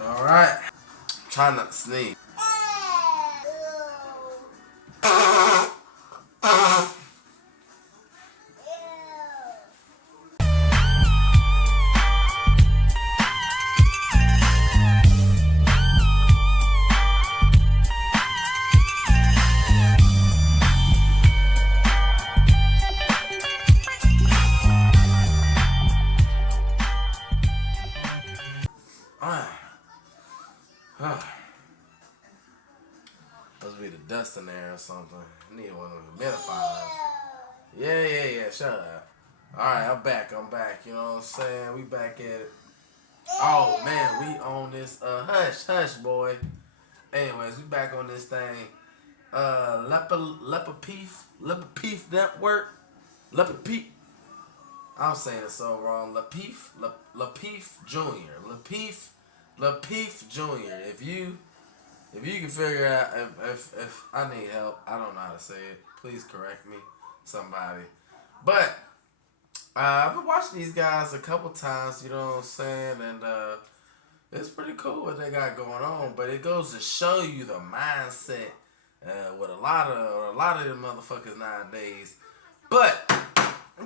All right. Try not to sneeze. All right. Must be the dust in there or something. I need one of them humidifiers. Yeah. Shut up. All right, I'm back. You know what I'm saying? We back at it. Oh man, we on this. Hush, boy. Anyways, we back on this thing. Leopard Peef Network. Leopard Peef. I'm saying it so wrong. Lapeef Jr. Lapeef Jr. If you can figure out if I need help, I don't know how to say it. Please correct me, somebody. But I've been watching these guys a couple times. You know what I'm saying, and it's pretty cool what they got going on. But it goes to show you the mindset with a lot of them motherfuckers nowadays. But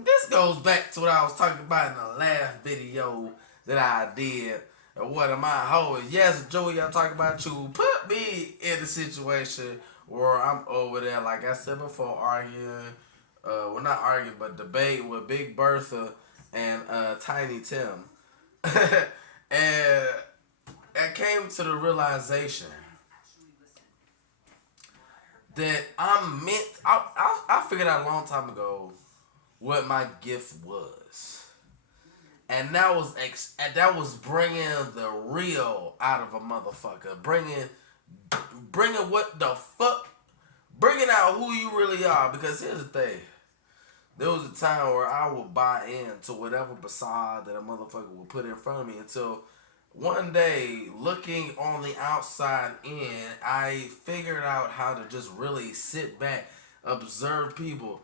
this goes back to what I was talking about in the last video that I did. What am I holding? Yes, Joey, I'm talking about you. Put me in a situation where I'm over there, like I said before, arguing. Well, not arguing, but debate with Big Bertha and Tiny Tim. And I came to the realization that I figured out a long time ago what my gift was, and that was bringing the real out of a motherfucker, bringing what the fuck, bringing out who you really are. Because here's the thing, there was a time where I would buy into whatever facade that a motherfucker would put in front of me until one day, looking on the outside in, I figured out how to just really sit back, observe people.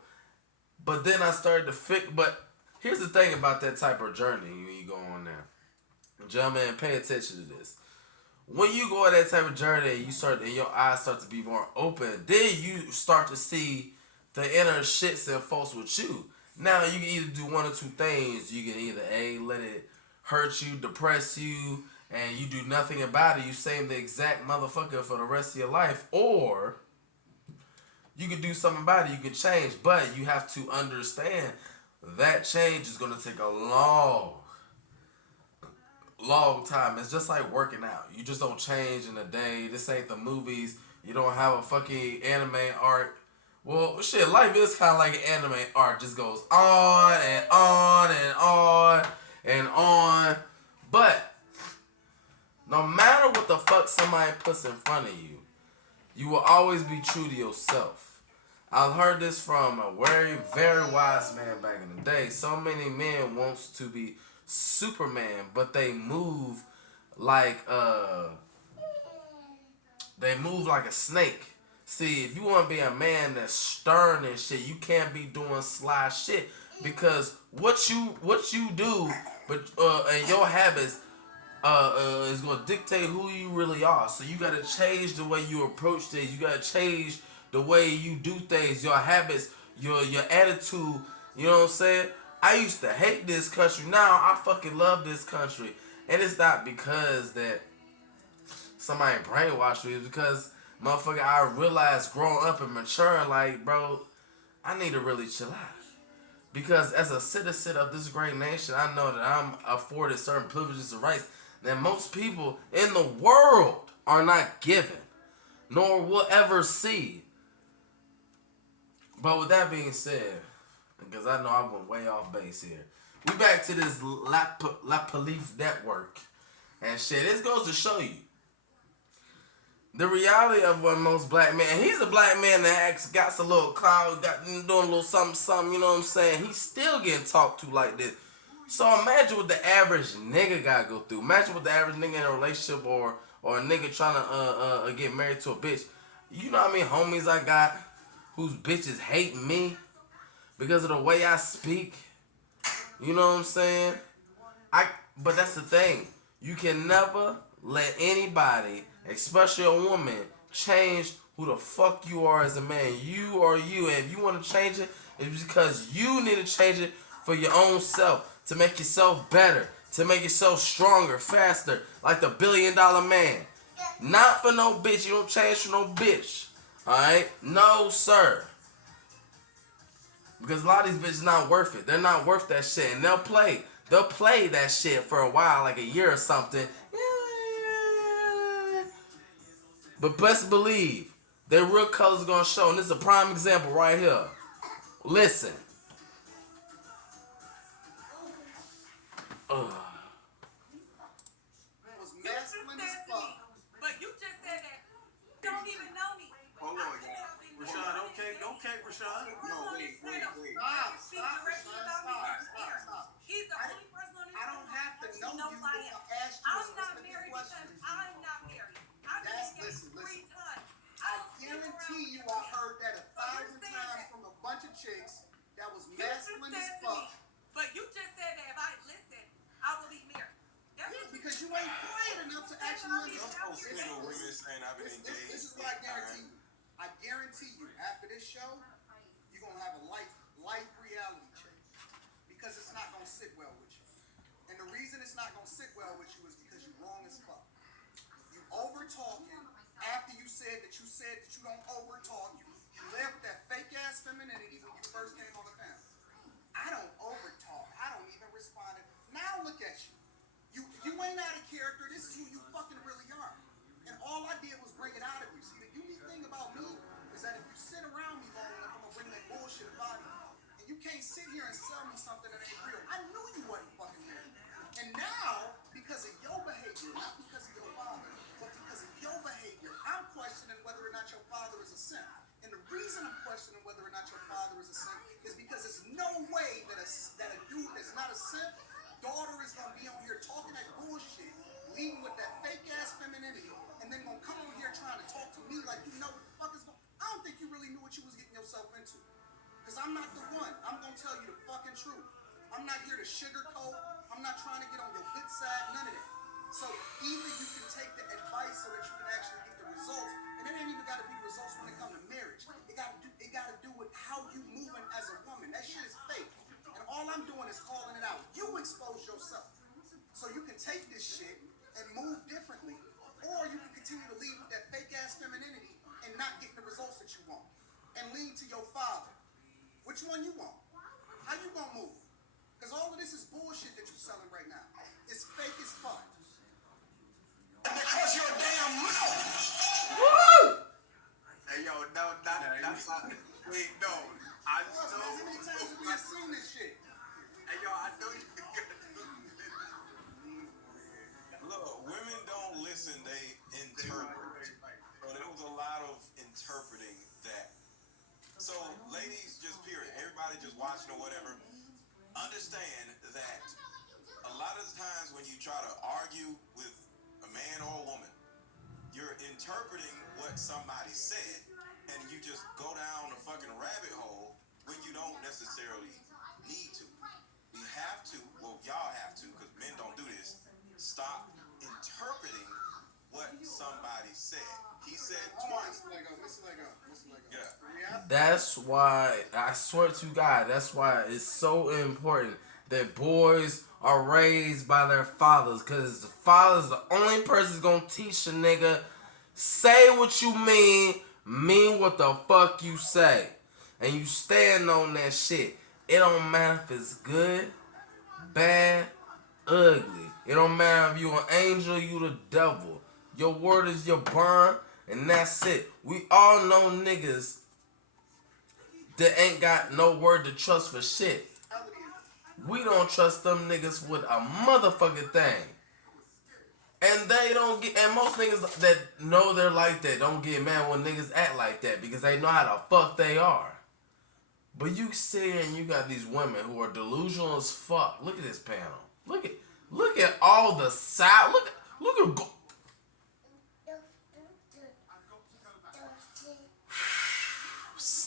But then I started to but here's the thing about that type of journey when you go on there. Gentlemen, pay attention to this. When you go on that type of journey, and your eyes start to be more open, then you start to see the inner shits and folks with you. Now you can either do one or two things. You can either let it hurt you, depress you, and you do nothing about it. You same the exact motherfucker for the rest of your life, or you can do something about it. You can change, but you have to understand that change is going to take a long time. It's just like working out. You just don't change in a day. This ain't the movies. You don't have a fucking anime arc. Well, shit, life is kind of like an anime arc. Just goes on and on and on and on. But no matter what the fuck somebody puts in front of you, you will always be true to yourself. I've heard this from a very, very wise man back in the day. So many men wants to be Superman, but they move like a snake. See, if you want to be a man that's stern and shit, you can't be doing sly shit, because what you do, but and your habits is gonna dictate who you really are. So you gotta change the way you approach things. You gotta change the way you do things, your habits, your attitude. You know what I'm saying? I used to hate this country. Now I fucking love this country, and it's not because that somebody brainwashed me. It's because motherfucker, I realized growing up and maturing, like, bro, I need to really chill out. Because as a citizen of this great nation, I know that I'm afforded certain privileges and rights that most people in the world are not given, nor will ever see. But with that being said, because I know I went way off base here, we back to this La Police Network and shit. This goes to show you the reality of what most black men, and he's a black man that got a little cloud, doing a little something, you know what I'm saying? He's still getting talked to like this. So imagine what the average nigga gotta go through. Imagine what the average nigga in a relationship or a nigga trying to get married to a bitch. You know how many homies I got whose bitches hate me because of the way I speak? You know what I'm saying? But that's the thing. You can never let anybody, especially a woman, change who the fuck you are as a man. You are you. And if you want to change it, it's because you need to change it for your own self, to make yourself better, to make yourself stronger, faster, like the $1 billion man. Not for no bitch. You don't change for no bitch. Alright? No, sir. Because a lot of these bitches not worth it. They're not worth that shit. And they'll play. They'll play that shit for a while, like a year or something. But best believe, their real colors gonna show. And this is a prime example right here. Listen. Ugh. Was masculine as fuck. But you just said that. You don't even know me. Hold on, Rashawn, don't cake Rashawn. No, wait. Stop. He's the only person on this I don't have to know you. I am. I asked you a I'm not specific married question. because I'm not married. I've been engaged Listen. 3 times. I guarantee you I heard that 1,000 times from a bunch of chicks that was masculine as fuck. But you just said that if I listen, I will be married. That's Yeah, what because you ain't quiet enough to actually listen. Most single women saying I've been engaged. This is what I guarantee you. I guarantee you, after this show, you're gonna have a life reality check. Because it's not gonna sit well with you. And the reason it's not gonna sit well with you is because you're wrong as fuck. You over talking after you said that you don't over talk. You left that fake ass femininity when you first came on the panel. I don't over talk. I don't even respond. Now look at you. You ain't out of character. This is who you fucking really are. And all I did was bring it out of you. See, the unique thing about me is that if you sit around me long enough, I'm gonna bring that bullshit about you. And you can't sit here and sell me something that ain't real. I knew you wasn't fucking real. And now, because of your behavior, not because of your father, but because of your behavior, I'm questioning whether or not your father is a simp. And the reason I'm questioning whether or not your father is a simp is because there's no way that a dude that's not a simp daughter is gonna be on here talking that bullshit, leading with that fake ass femininity, and then gonna come on here trying to talk to me like you know what the fuck is going. I don't think you really knew what you was getting yourself into. Cause I'm not the one. I'm gonna tell you the fucking truth. I'm not here to sugarcoat. I'm not trying to get on your good side. None of that. So either you can take the advice so that you can actually get the results, and it ain't even got to be results when it comes to marriage. It got to do with how you moving as a woman. That shit is fake. And all I'm doing is calling it out. You expose yourself. So you can take this shit and move differently. Or you can continue to lead with that fake ass femininity and not get the results that you want. And lean to your father. Which one you want? How you gonna move? Because all of this is bullshit that you're selling right now. It's fake as fuck. Because you're a damn mouth. Woo! Hey yo, that's not. Wait, no. I How many times have we seen this shit? Hey yo, I know you. Look, women don't listen; they interpret. So there was a lot of interpreting that. So, ladies, just period. Everybody just watching or whatever. Understand that a lot of the times when you try to argue with a man or a woman, you're interpreting what somebody said, and you just go down a fucking rabbit hole when you don't necessarily need to. You have to, well, y'all have to, because men don't do this, stop interpreting what somebody said. He said twice. Mr. Lego. Yeah. That's why, I swear to God, that's why it's so important that boys are raised by their fathers. Because the father's the only person that's going to teach a nigga, say what you mean what the fuck you say. And you stand on that shit. It don't matter if it's good, bad, ugly. It don't matter if you an angel, you the devil. Your word is your bond, and that's it. We all know niggas that ain't got no word to trust for shit. We don't trust them niggas with a motherfucking thing. And they don't get, and most niggas that know they're like that don't get mad when niggas act like that because they know how the fuck they are. But you see, and you got these women who are delusional as fuck. Look at this panel. Look at all the side. Look at.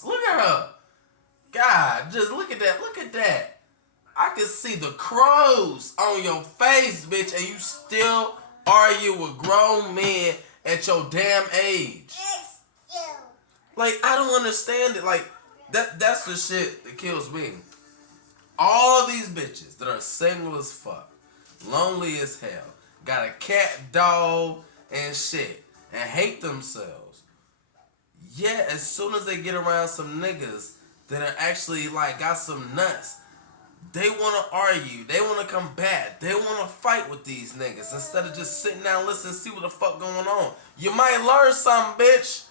Look at her. God, just look at that. Look at that. I can see the crows on your face, bitch, and you still argue with grown men at your damn age. Like, I don't understand it. Like, that's the shit that kills me. All these bitches that are single as fuck, lonely as hell, got a cat, dog, and shit, and hate themselves. Yeah, as soon as they get around some niggas that are actually, like, got some nuts, they want to argue. They want to combat. They want to fight with these niggas instead of just sitting down, listening, see what the fuck going on. You might learn something, bitch.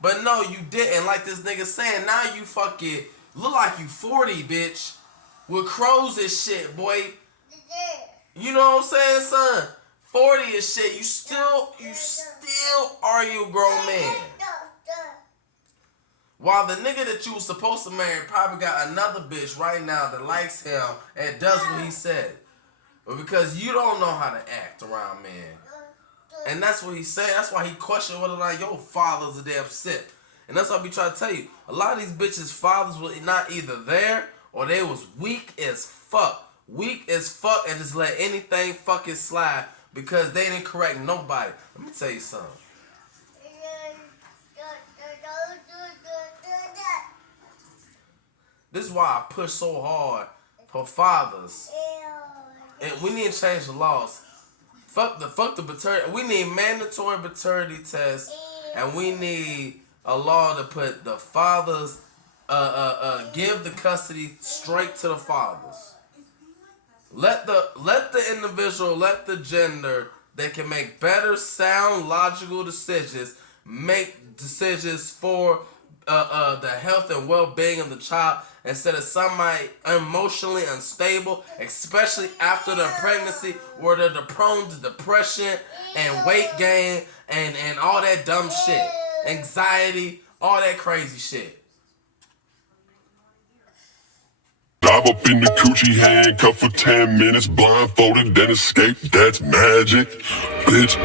But no, you didn't. Like this nigga saying, now you fucking look like you 40, bitch. With crows and shit, boy. You know what I'm saying, son? 40 and shit. You still argue grown man. While the nigga that you was supposed to marry probably got another bitch right now that likes him and does what he said. But because you don't know how to act around men. And that's what he's saying. That's why he questioned whether or not your father's a damn sip. And that's what I be trying to tell you. A lot of these bitches' fathers were not either there or they was weak as fuck. Weak as fuck and just let anything fucking slide because they didn't correct nobody. Let me tell you something. This is why I push so hard for fathers. And we need to change the laws. Fuck the paternity. We need mandatory paternity tests, and we need a law to put the fathers, give the custody straight to the fathers. Let the individual, let the gender that can make better, sound, logical decisions, make decisions for the health and well-being of the child instead of somebody emotionally unstable, especially after the pregnancy where they're prone to depression and weight gain and all that dumb shit, anxiety, all that crazy shit. Dive up in the coochie, handcuffed for 10 minutes, blindfolded, then escape. That's magic, bitch.